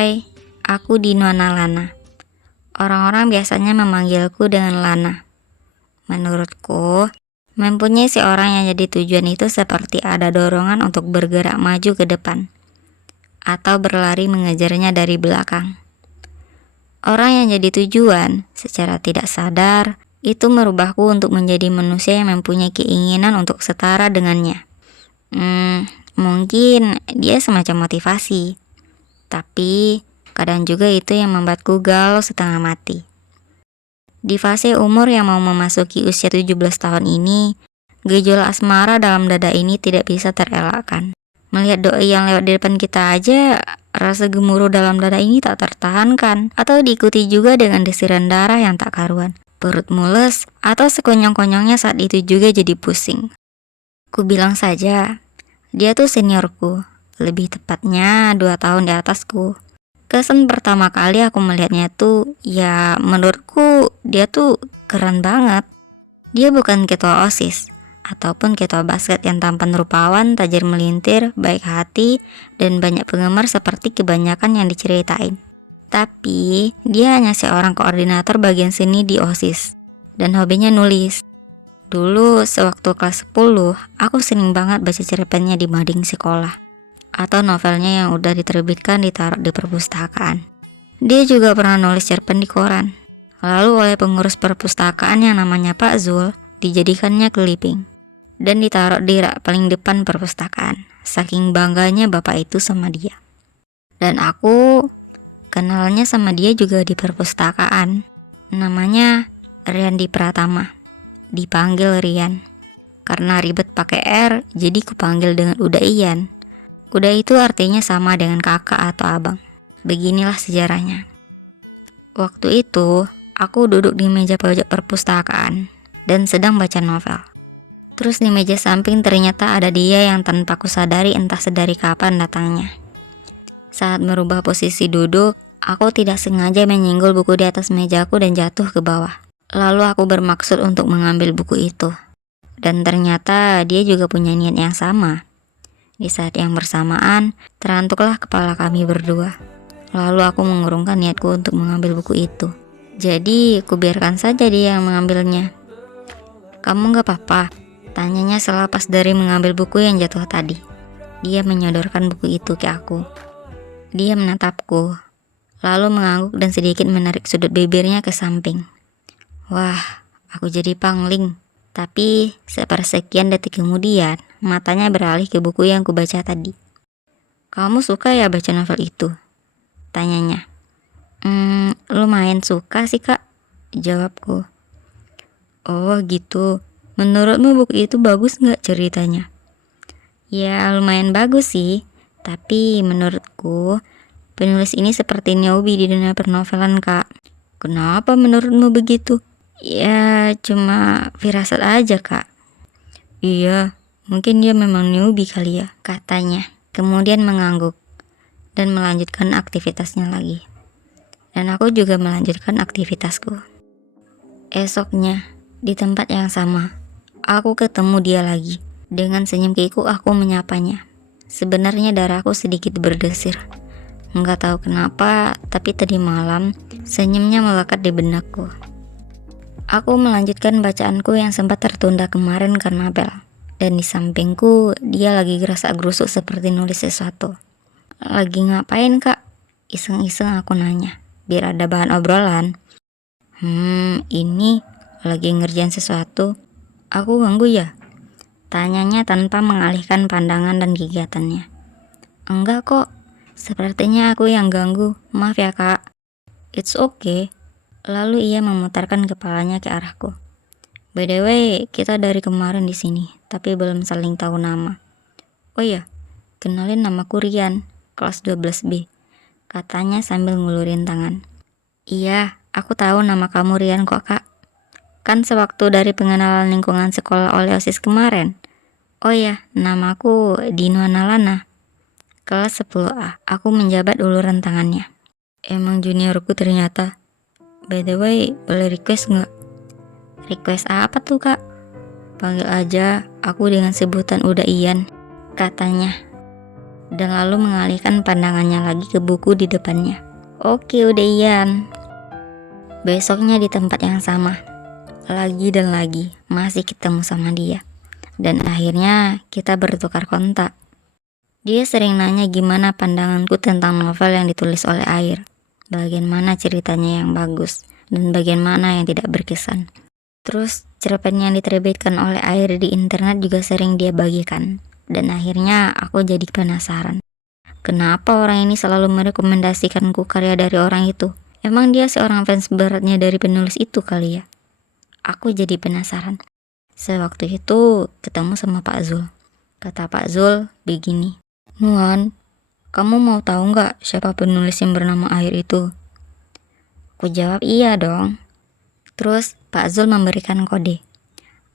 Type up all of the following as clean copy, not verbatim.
Hai, aku Dinuana Lana. Orang-orang biasanya memanggilku dengan Lana. Menurutku, mempunyai seorang yang jadi tujuan itu seperti ada dorongan untuk bergerak maju ke depan, atau berlari mengejarnya dari belakang. Orang yang jadi tujuan, secara tidak sadar, itu merubahku untuk menjadi manusia yang mempunyai keinginan untuk setara dengannya. Mungkin dia semacam motivasi, tapi kadang juga itu yang membuatku galau setengah mati. Di fase umur yang mau memasuki usia 17 tahun ini, gejolak asmara dalam dada ini tidak bisa terelakkan. Melihat doi yang lewat di depan kita aja, rasa gemuruh dalam dada ini tak tertahankan, atau diikuti juga dengan desiran darah yang tak karuan. Perut mules, atau sekonyong-konyongnya saat itu juga jadi pusing. Ku bilang saja, dia tuh seniorku, lebih tepatnya 2 tahun di atasku. Kesan pertama kali aku melihatnya tuh, ya menurutku dia tuh keren banget. Dia bukan ketua OSIS, ataupun ketua basket yang tampan rupawan, tajir melintir, baik hati, dan banyak penggemar seperti kebanyakan yang diceritain. Tapi, dia hanya seorang koordinator bagian seni di OSIS, dan hobinya nulis. Dulu, sewaktu kelas 10, aku sering banget baca cerpennya di mading sekolah, atau novelnya yang udah diterbitkan ditaruh di perpustakaan. Dia juga pernah nulis cerpen di koran. Lalu oleh pengurus perpustakaan yang namanya Pak Zul, dijadikannya clipping dan ditaruh di rak paling depan perpustakaan. Saking bangganya bapak itu sama dia. Dan aku kenalnya sama dia juga di perpustakaan. Namanya Riandi Pratama. Dipanggil Rian. Karena ribet pakai R, jadi kupanggil dengan Uda Ian. Uda itu artinya sama dengan kakak atau abang. Beginilah sejarahnya. Waktu itu, aku duduk di meja pojok perpustakaan dan sedang baca novel. Terus di meja samping ternyata ada dia yang tanpa kusadari entah sedari kapan datangnya. Saat merubah posisi duduk, aku tidak sengaja menyinggol buku di atas mejaku dan jatuh ke bawah. Lalu aku bermaksud untuk mengambil buku itu. Dan ternyata dia juga punya niat yang sama. Di saat yang bersamaan, terantuklah kepala kami berdua. Lalu aku mengurungkan niatku untuk mengambil buku itu. Jadi, kubiarkan saja dia yang mengambilnya. Kamu gak apa-apa? Tanyanya selepas dari mengambil buku yang jatuh tadi. Dia menyodorkan buku itu ke aku. Dia menatapku, lalu mengangguk dan sedikit menarik sudut bibirnya ke samping. Wah, aku jadi pangling. Tapi sepersekian detik kemudian, matanya beralih ke buku yang kubaca tadi. Kamu suka ya baca novel itu? Tanyanya. Lumayan suka sih kak, jawabku. Oh gitu, menurutmu buku itu bagus gak ceritanya? Ya lumayan bagus sih, tapi menurutku penulis ini seperti newbie di dunia pernovelan kak. Kenapa menurutmu begitu? Ya cuma firasat aja kak. Iya, mungkin dia memang newbie kali ya, katanya. Kemudian mengangguk dan melanjutkan aktivitasnya lagi. Dan aku juga melanjutkan aktivitasku. Esoknya, di tempat yang sama, aku ketemu dia lagi. Dengan senyum kikuk aku menyapanya. Sebenarnya darahku sedikit berdesir. Nggak tahu kenapa, tapi tadi malam senyumnya melekat di benakku. Aku melanjutkan bacaanku yang sempat tertunda kemarin karena bel. Dan di sampingku, dia lagi gerasak-gerusuk seperti nulis sesuatu. Lagi ngapain kak? Iseng-iseng aku nanya, biar ada bahan obrolan. Ini lagi ngerjain sesuatu. Aku ganggu ya? Tanyanya tanpa mengalihkan pandangan dan kegiatannya. Enggak kok, sepertinya aku yang ganggu. Maaf ya kak. It's okay. Lalu ia memutarkan kepalanya ke arahku. By the way, kita dari kemarin di sini, tapi belum saling tahu nama. Oh iya, kenalin namaku Rian, kelas 12B. Katanya sambil ngulurin tangan. Iya, aku tahu nama kamu Rian kok kak. Kan sewaktu dari pengenalan lingkungan sekolah oleh OSIS kemarin. Oh iya, namaku Dinuana Lana. Kelas 10A, aku menjabat uluran tangannya. Emang juniorku ternyata. By the way, boleh request nggak? Request apa tuh kak? Panggil aja aku dengan sebutan Uda Ian, katanya. dan lalu mengalihkan pandangannya lagi ke buku di depannya. Oke, udah Ian. Besoknya di tempat yang sama, lagi dan lagi masih ketemu sama dia. Dan akhirnya kita bertukar kontak. Dia sering nanya gimana pandanganku tentang novel yang ditulis oleh Air, bagian mana ceritanya yang bagus, dan bagian mana yang tidak berkesan. Terus cerpen yang diterbitkan oleh Air di internet juga sering dia bagikan. Dan akhirnya aku jadi penasaran. Kenapa orang ini selalu merekomendasikanku karya dari orang itu? Emang dia seorang fans beratnya dari penulis itu kali ya? Aku jadi penasaran. Sewaktu itu ketemu sama Pak Zul. Kata Pak Zul begini, "Nuan, kamu mau tahu nggak siapa penulis yang bernama Air itu?" Aku jawab iya dong. Terus Pak Zul memberikan kode.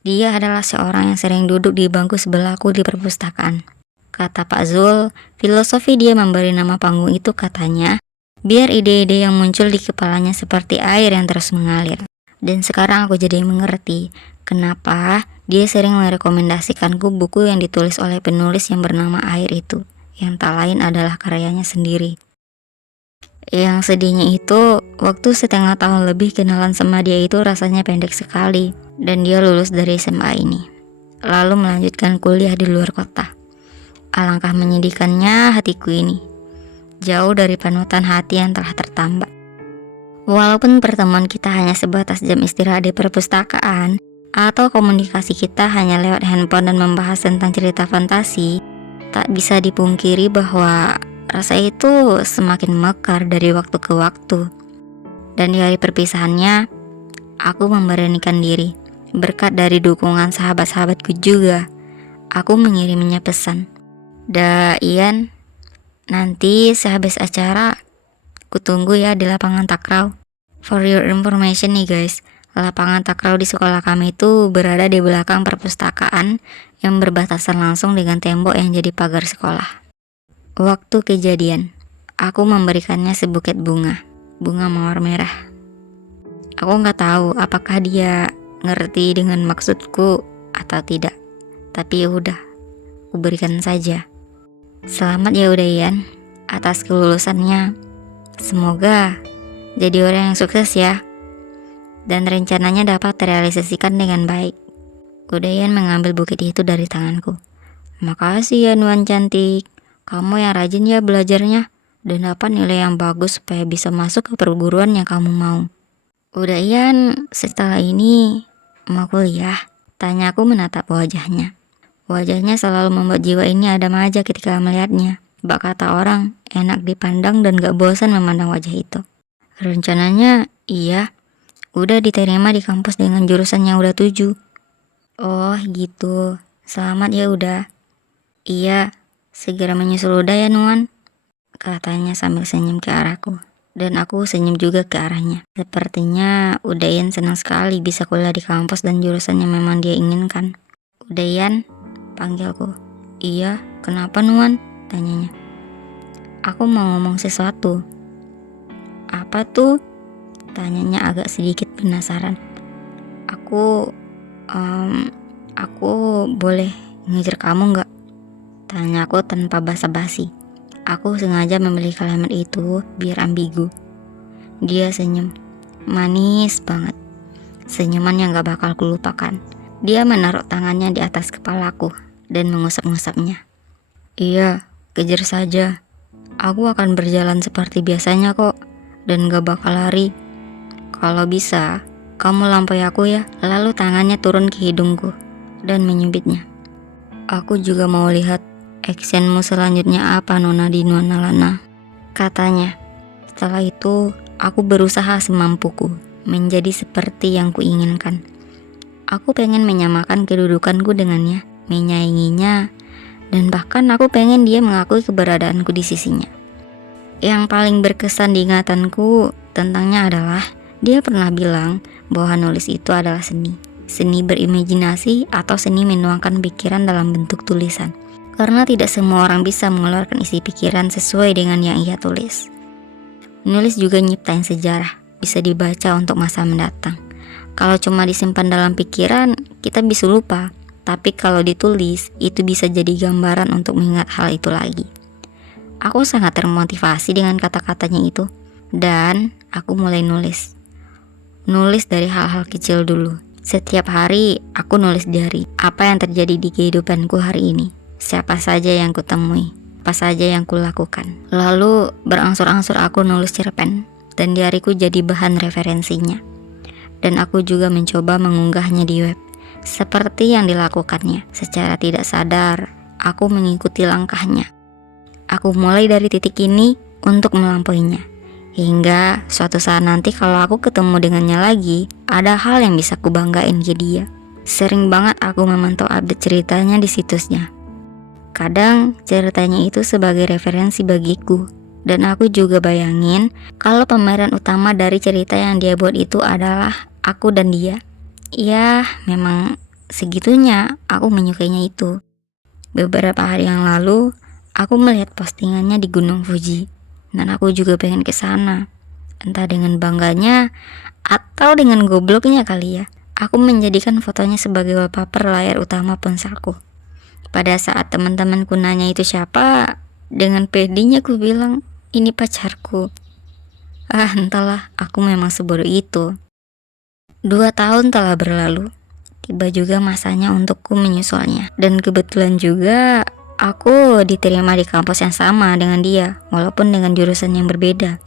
Dia adalah seorang yang sering duduk di bangku sebelahku di perpustakaan. Kata Pak Zul, filosofi dia memberi nama panggung itu katanya, biar ide-ide yang muncul di kepalanya seperti air yang terus mengalir. Dan sekarang aku jadi mengerti kenapa dia sering merekomendasikanku buku yang ditulis oleh penulis yang bernama Air itu, yang tak lain adalah karyanya sendiri. Yang sedihnya itu, waktu setengah tahun lebih kenalan sama dia itu rasanya pendek sekali, dan dia lulus dari SMA ini, lalu melanjutkan kuliah di luar kota. Alangkah menyedihkannya hatiku ini, jauh dari panutan hati yang telah tertambat. Walaupun pertemuan kita hanya sebatas jam istirahat di perpustakaan, atau komunikasi kita hanya lewat handphone dan membahas tentang cerita fantasi, tak bisa dipungkiri bahwa rasa itu semakin mekar dari waktu ke waktu. Dan di hari perpisahannya, aku memberanikan diri. Berkat dari dukungan sahabat-sahabatku juga, aku mengirimnya pesan. Ian, nanti sehabis acara, kutunggu ya di lapangan takraw. For your information nih guys, lapangan takraw di sekolah kami itu berada di belakang perpustakaan yang berbatasan langsung dengan tembok yang jadi pagar sekolah. Waktu kejadian, aku memberikannya sebuket bunga mawar merah. Aku nggak tahu apakah dia ngerti dengan maksudku atau tidak, tapi udah, aku berikan saja. Selamat ya udah Ian, atas kelulusannya. Semoga jadi orang yang sukses ya, dan rencananya dapat terrealisasikan dengan baik. Udayan mengambil buket itu dari tanganku. Makasih ya Nuan cantik, kamu yang rajin ya belajarnya, dan dapat nilai yang bagus supaya bisa masuk ke perguruan yang kamu mau. Udayan, setelah ini mau kuliah? Tanyaku menatap wajahnya. Wajahnya selalu membuat jiwa ini adem aja ketika melihatnya. Bak kata orang, enak dipandang dan gak bosan memandang wajah itu. Rencananya, iya, udah diterima di kampus dengan jurusan yang udah tuju. Oh gitu, selamat ya udah. Iya, segera menyusul udah ya Nuan, katanya sambil senyum ke arahku. Dan aku senyum juga ke arahnya. Sepertinya Udayan senang sekali bisa kuliah di kampus dan jurusan yang memang dia inginkan. Udayan, panggilku. Iya, kenapa Nuan? Tanyanya. Aku mau ngomong sesuatu. Apa tuh? Tanyanya agak sedikit penasaran. Aku boleh ngejar kamu gak? Tanyaku tanpa basa-basi. Aku sengaja memilih kalimat itu biar ambigu. Dia senyum, manis banget. Senyuman yang gak bakal kulupakan. Dia menaruh tangannya di atas kepalaku dan mengusap-ngusapnya. Iya, kejar saja. Aku akan berjalan seperti biasanya kok, dan gak bakal lari. Kalau bisa, kamu lampaui aku ya. Lalu tangannya turun ke hidungku dan menyubitnya. Aku juga mau lihat actionmu selanjutnya apa Nona di Nuana Lana, katanya. Setelah itu, aku berusaha semampuku menjadi seperti yang kuinginkan. Aku pengen menyamakan kedudukanku dengannya, menyayanginya, dan bahkan aku pengen dia mengakui keberadaanku di sisinya. Yang paling berkesan di ingatanku tentangnya adalah dia pernah bilang bahwa nulis itu adalah seni. Seni berimajinasi atau seni menuangkan pikiran dalam bentuk tulisan. Karena tidak semua orang bisa mengeluarkan isi pikiran sesuai dengan yang ia tulis. Menulis juga nyiptain sejarah, bisa dibaca untuk masa mendatang. Kalau cuma disimpan dalam pikiran, kita bisa lupa. Tapi kalau ditulis, itu bisa jadi gambaran untuk mengingat hal itu lagi. Aku sangat termotivasi dengan kata-katanya itu. Dan aku mulai nulis. Nulis dari hal-hal kecil dulu. Setiap hari aku nulis diary. Apa yang terjadi di kehidupanku hari ini. Siapa saja yang kutemui. Apa saja yang kulakukan. Lalu berangsur-angsur aku nulis cerpen. Dan diaryku jadi bahan referensinya. Dan aku juga mencoba mengunggahnya di web. Seperti yang dilakukannya. Secara tidak sadar, aku mengikuti langkahnya. Aku mulai dari titik ini untuk melampauinya. Hingga suatu saat nanti kalau aku ketemu dengannya lagi, ada hal yang bisa kubanggain ke dia. Sering banget aku memantau update ceritanya di situsnya. Kadang ceritanya itu sebagai referensi bagiku. Dan aku juga bayangin kalau pemeran utama dari cerita yang dia buat itu adalah aku dan dia. Ya, memang segitunya aku menyukainya itu. Beberapa hari yang lalu, aku melihat postingannya di Gunung Fuji, dan aku juga pengen ke sana. Entah dengan bangganya atau dengan gobloknya kali ya. Aku menjadikan fotonya sebagai wallpaper layar utama ponselku. Pada saat teman-temanku nanya itu siapa, dengan pedenya aku bilang, ini pacarku. Entahlah, aku memang sebodoh itu. 2 tahun telah berlalu. Tiba juga masanya untukku menyusulnya. Dan kebetulan juga aku diterima di kampus yang sama dengan dia, walaupun dengan jurusan yang berbeda.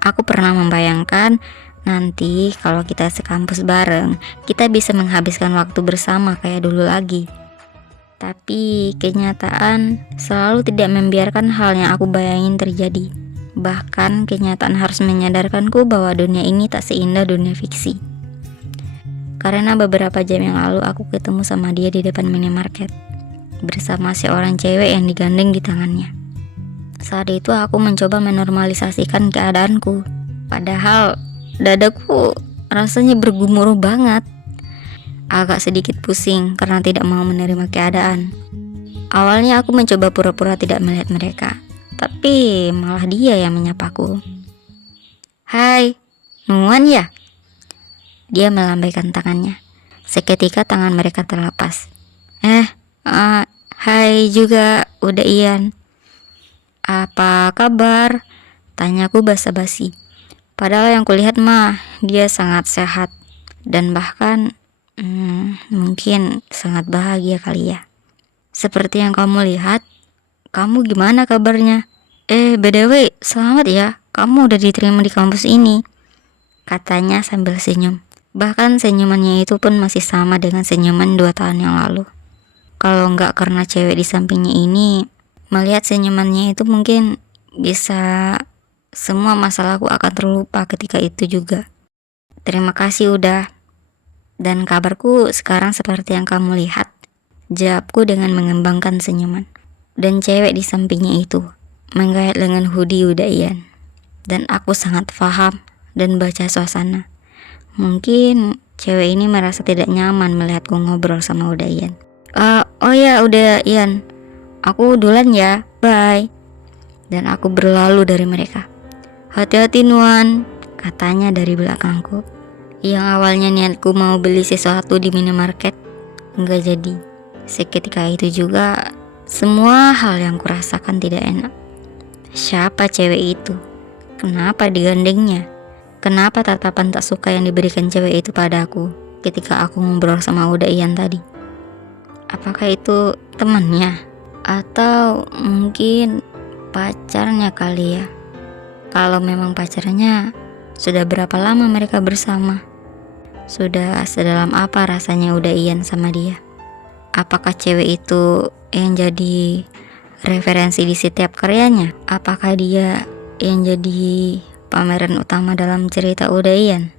Aku pernah membayangkan nanti kalau kita sekampus bareng, kita bisa menghabiskan waktu bersama kayak dulu lagi. Tapi kenyataan selalu tidak membiarkan hal yang aku bayangin terjadi. Bahkan kenyataan harus menyadarkanku bahwa dunia ini tak seindah dunia fiksi. Karena beberapa jam yang lalu aku ketemu sama dia di depan minimarket bersama seorang cewek yang digandeng di tangannya. Saat itu aku mencoba menormalisasikan keadaanku. Padahal dadaku rasanya bergumuruh banget. Agak sedikit pusing karena tidak mau menerima keadaan. Awalnya aku mencoba pura-pura tidak melihat mereka. Tapi malah dia yang menyapaku. Hai, Nuan ya? Dia melambaikan tangannya. Seketika tangan mereka terlepas. Hai juga, udah Ian. Apa kabar? Tanyaku basa-basi. Padahal yang kulihat mah, dia sangat sehat. Dan bahkan, mungkin sangat bahagia kali ya. Seperti yang kamu lihat, kamu gimana kabarnya? BTW, selamat ya, kamu udah diterima di kampus ini. Katanya sambil senyum. Bahkan senyumannya itu pun masih sama dengan senyuman 2 tahun yang lalu. Kalau nggak karena cewek di sampingnya ini, melihat senyumannya itu mungkin bisa semua masalahku akan terlupa ketika itu juga. Terima kasih udah. Dan kabarku sekarang seperti yang kamu lihat. Jawabku dengan mengembangkan senyuman. Dan cewek di sampingnya itu menggayat lengan hoodie udah Ian. Dan aku sangat paham dan baca suasana. Mungkin cewek ini merasa tidak nyaman melihatku ngobrol sama udah Ian. Oh ya udah Ian, aku duluan ya, bye. Dan aku berlalu dari mereka. Hati-hati Nuan, katanya dari belakangku. Yang awalnya niatku mau beli sesuatu di minimarket, enggak jadi. Seketika itu juga, semua hal yang kurasakan tidak enak. Siapa cewek itu? Kenapa digandengnya? Kenapa tatapan tak suka yang diberikan cewek itu padaku ketika aku ngobrol sama udah Ian tadi? Apakah itu temannya? Atau mungkin pacarnya kali ya? Kalau memang pacarnya, sudah berapa lama mereka bersama? Sudah sedalam apa rasanya udah Ian sama dia? Apakah cewek itu yang jadi referensi di setiap karyanya? Apakah dia yang jadi pameran utama dalam cerita udah Ian?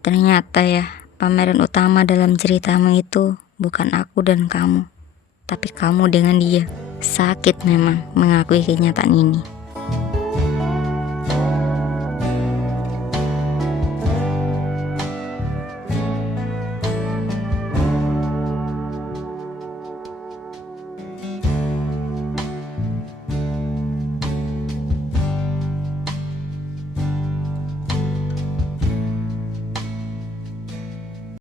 Ternyata ya, pameran utama dalam ceritamu itu bukan aku dan kamu, tapi kamu dengan dia. Sakit memang mengakui kenyataan ini.